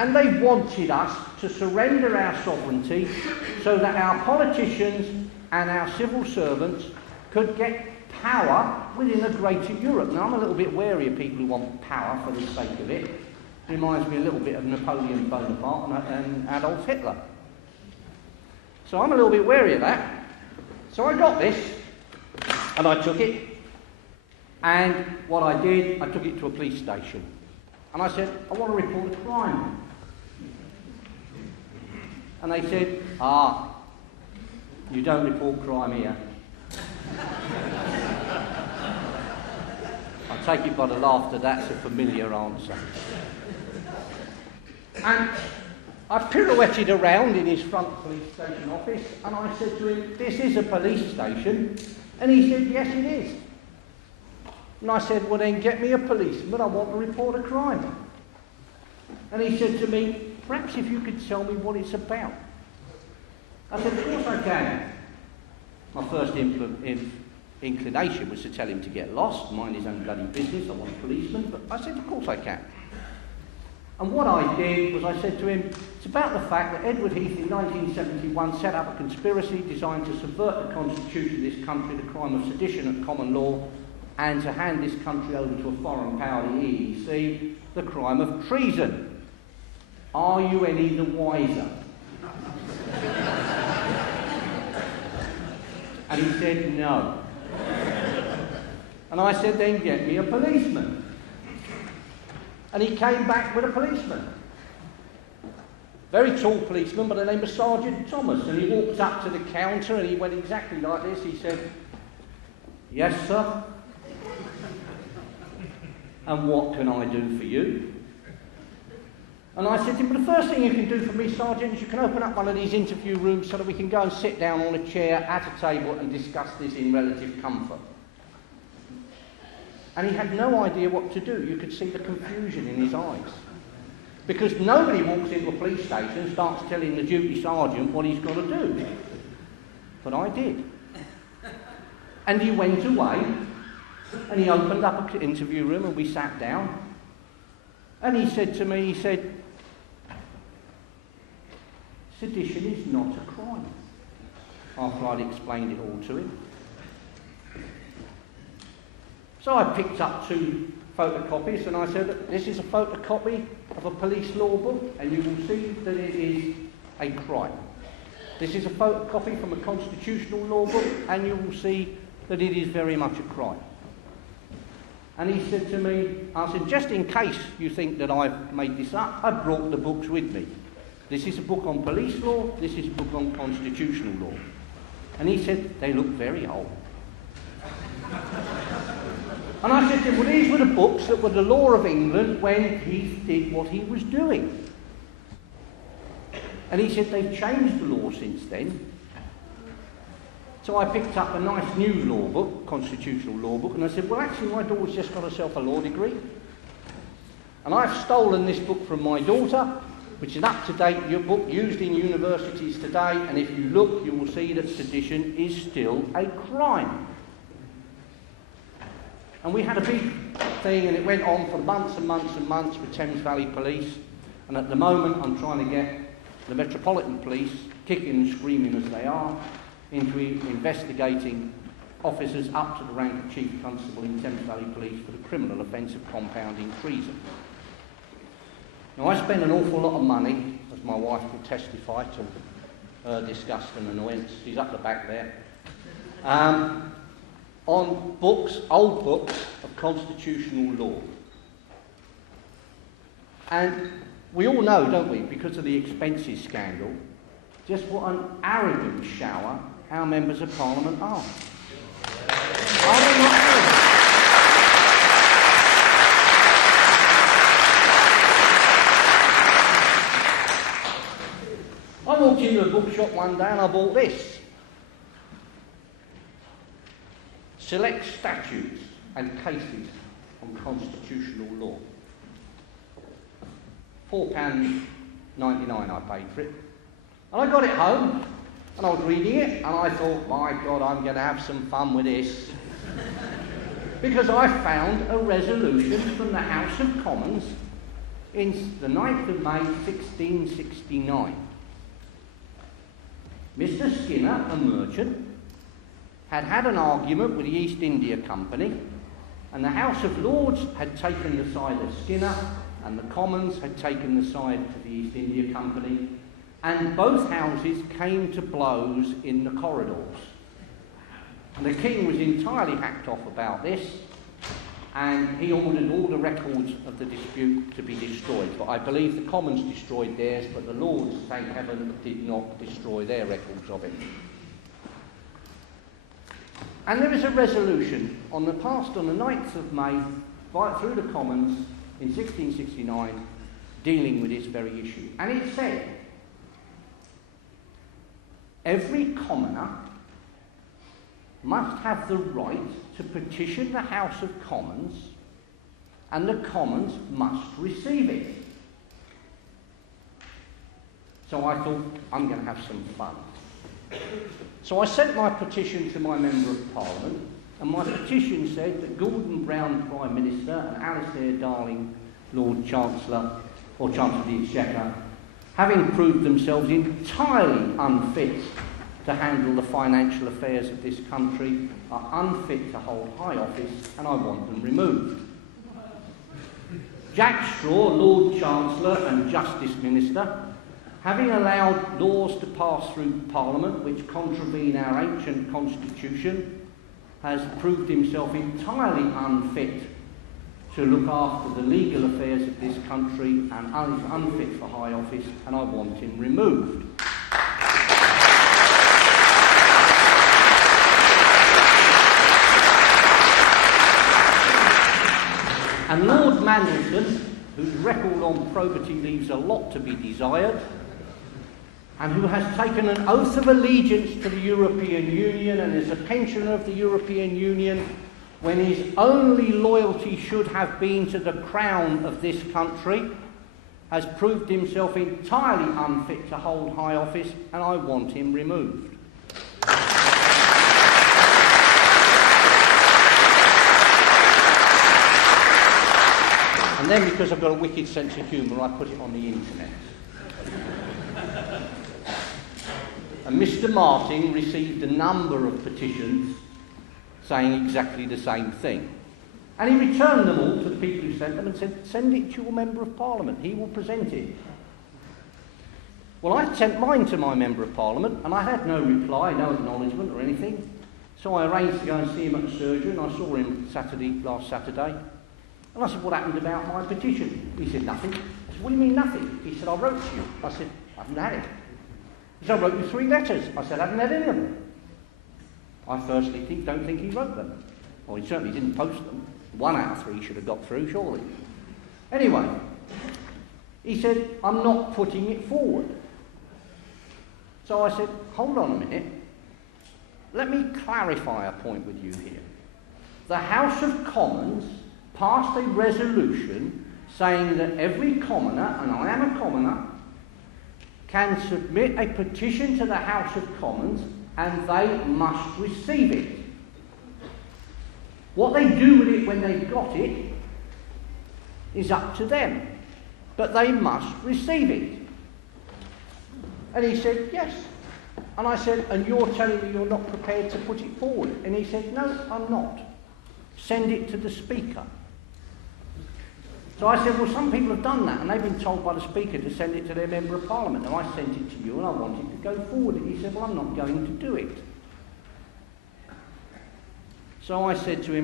And they wanted us to surrender our sovereignty so that our politicians and our civil servants could get power within a greater Europe. Now, I'm a little bit wary of people who want power for the sake of it. It reminds me a little bit of Napoleon Bonaparte and Adolf Hitler. So I'm a little bit wary of that. So I got this, and I took it, and what I did, I took it to a police station. And I said, I want to report a crime. And they said, you don't report crime here. I take it by the laughter, that's a familiar answer. And I pirouetted around in his front police station office, and I said to him, this is a police station? And he said, yes it is. And I said, well then get me a policeman, I want to report a crime. And he said to me, perhaps if you could tell me what it's about. I said, of course I can. My first inclination was to tell him to get lost, mind his own bloody business, I want a policeman, but I said, of course I can. And what I did was I said to him, it's about the fact that Edward Heath in 1971 set up a conspiracy designed to subvert the constitution of this country, the crime of sedition at common law, and to hand this country over to a foreign power, the EEC, the crime of treason. Are you any the wiser? And he said no. And I said, then get me a policeman. And he came back with a policeman. Very tall policeman by the name of Sergeant Thomas. And he walked up to the counter and he went exactly like this. He said, yes, sir. And what can I do for you? And I said to him, well, the first thing you can do for me, Sergeant, is you can open up one of these interview rooms so that we can go and sit down on a chair at a table and discuss this in relative comfort. And he had no idea what to do. You could see the confusion in his eyes. Because nobody walks into a police station and starts telling the duty sergeant what he's got to do. But I did. And he went away, and he opened up an interview room, and we sat down. And he said to me, he said, sedition is not a crime. After I'd explained it all to him. So I picked up 2 photocopies and I said, this is a photocopy of a police law book and you will see that it is a crime. This is a photocopy from a constitutional law book and you will see that it is very much a crime. And he said to me, I said, just in case you think that I've made this up, I brought the books with me. This is a book on police law, this is a book on constitutional law. And he said, they look very old. And I said to him, well, these were the books that were the law of England when Heath did what he was doing. And he said, they've changed the law since then. So I picked up a nice new law book, constitutional law book, and I said, well, actually, my daughter's just got herself a law degree. And I've stolen this book from my daughter, which is an up-to-date book used in universities today, and if you look, you will see that sedition is still a crime. And we had a big thing, and it went on for months and months and months with Thames Valley Police. And at the moment, I'm trying to get the Metropolitan Police, kicking and screaming as they are, into investigating officers up to the rank of Chief Constable in Thames Valley Police for the criminal offence of compounding treason. Now, I spend an awful lot of money, as my wife will testify to her disgust and annoyance. She's up the back there. On books, old books of constitutional law. And we all know, don't we, because of the expenses scandal, just what an arrogant shower our members of Parliament are. Are they not arrogant? I walked into a bookshop one day and I bought this. Select statutes and cases on constitutional law. £4.99 I paid for it. And I got it home, and I was reading it, and I thought, my God, I'm going to have some fun with this. Because I found a resolution from the House of Commons in the 9th of May 1669. Mr. Skinner, a merchant, had had an argument with the East India Company, and the House of Lords had taken the side of Skinner and the Commons had taken the side of the East India Company, and both houses came to blows in the corridors. And the King was entirely hacked off about this, and he ordered all the records of the dispute to be destroyed. But I believe the Commons destroyed theirs, but the Lords, thank heaven, did not destroy their records of it. And there is a resolution passed on the 9th of May through the Commons in 1669 dealing with this very issue. And it said, every commoner must have the right to petition the House of Commons, and the Commons must receive it. So I thought, I'm going to have some fun. So I sent my petition to my Member of Parliament, and my petition said that Gordon Brown Prime Minister and Alistair Darling Lord Chancellor, or Chancellor of the Exchequer, having proved themselves entirely unfit to handle the financial affairs of this country, are unfit to hold high office, and I want them removed. Jack Straw, Lord Chancellor and Justice Minister, having allowed laws to pass through Parliament which contravene our ancient constitution, has proved himself entirely unfit to look after the legal affairs of this country and is unfit for high office, and I want him removed. And Lord Mandleton, whose record on probity leaves a lot to be desired, and who has taken an oath of allegiance to the European Union and is a pensioner of the European Union, when his only loyalty should have been to the Crown of this country, has proved himself entirely unfit to hold high office, and I want him removed. And then, because I've got a wicked sense of humour, I put it on the internet. And Mr. Martin received a number of petitions saying exactly the same thing. And he returned them all to the people who sent them and said, send it to your Member of Parliament, he will present it. Well, I sent mine to my Member of Parliament, and I had no reply, no acknowledgement or anything. So I arranged to go and see him at the surgery, and I saw him last Saturday. And I said, what happened about my petition? He said, nothing. I said, what do you mean nothing? He said, I wrote to you. I said, I haven't had it. He said, I wrote you 3 letters. I said, I haven't had any of them. I firstly don't think he wrote them. Well, he certainly didn't post them. 1 out of 3 should have got through, surely. Anyway, he said, I'm not putting it forward. So I said, hold on a minute. Let me clarify a point with you here. The House of Commons passed a resolution saying that every commoner, and I am a commoner, can submit a petition to the House of Commons and they must receive it. What they do with it when they've got it is up to them, but they must receive it. And he said, yes. And I said, and you're telling me you're not prepared to put it forward? And he said, no, I'm not. Send it to the Speaker. So I said, well, some people have done that, and they've been told by the Speaker to send it to their Member of Parliament. And I sent it to you, and I wanted to go forward. And he said, well, I'm not going to do it. So I said to him,